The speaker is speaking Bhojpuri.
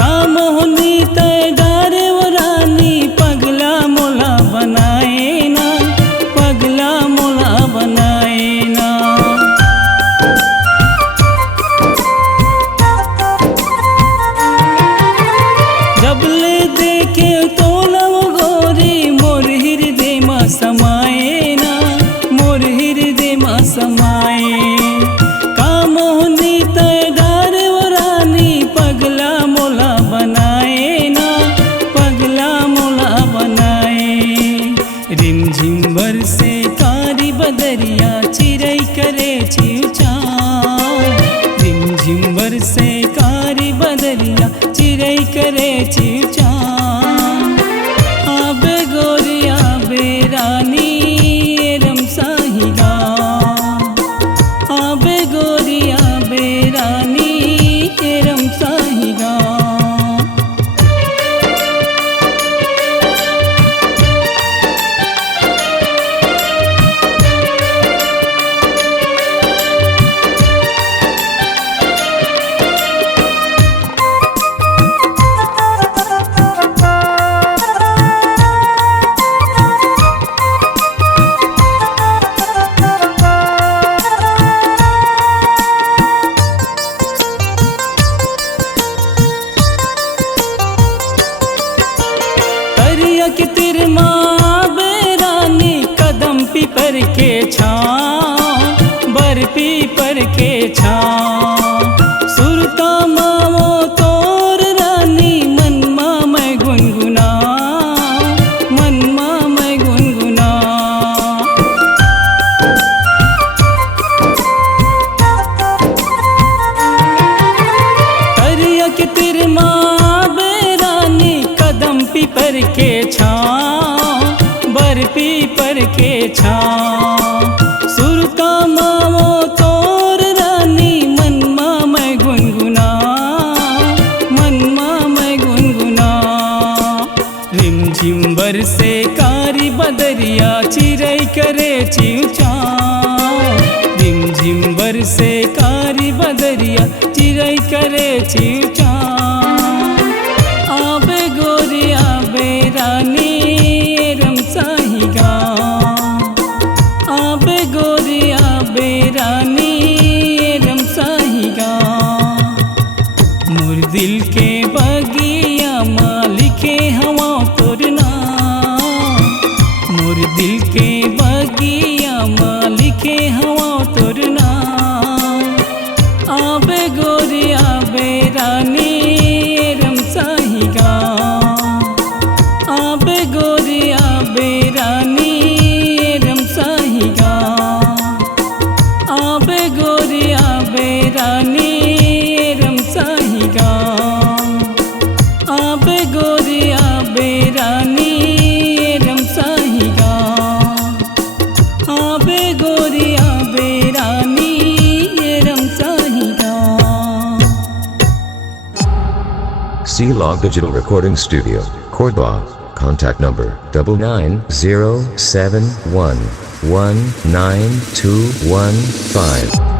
कामोहनी तय डारे वो रानी पगला मोला बनाए ना, पगला मोला बनाए ना। जबले देखे तो लव गोरी मोर हृदय में समाए ना, मोर हृदय में समाए। कामोहनी तय डारे वो रानी पगला मोला बनाए ना, पगला मोला बनाए। रिमझिम बरसे कारी बदरिया चिरई करे छिवचाव, रिमझिम बरसे कारी बदरिया चिरई करे छिवचाव। आबे गोरी आबे रानी रमसाही गाँव, आबे गोरी आबे रानी रमसाही गाँव। तरिया के तिरमा बेरानी कदम पीपर के छाँव, बर पीपर के छाँव। सुरता मावो तोर रानी मनमा मैं गुनगुना, मनमा मैं गुनगुना। तरिया के तिरमा बेरानी कदम पीपर के छाँव, बर पीपर के छाँव। सुरता मावो तोर रानी मनमा मैं गुनगुना, मनमा मैं गुनगुना। रिमझिम बरसे कारी बदरिया चिरई करे छिवचाव, रिमझिम बरसे कारी बदरिया चिरई करे छिवचाव। आबे गोरी आबे रानी रमसाही गाँव, आबे गोरी आबे रानी रमसाही गाँव। मोर दिल के बगिया मालिके हवा तोर नाम, मोर दिल के बगिया मालिके हवा तोर नाम। आबे गोरी आबे रानी रमसाही गाँव, आबे गोरी आबे रानी रमसाही गाँव। आबे गोरी आबे रानी रमसाही गाँव, आबे गोरी आबे रानी रमसाही गाँव। आबे गोरी आबे रानी रमसाही गाँव। C-Log Digital Recording Studio, Cordoba. Contact number 99071192115.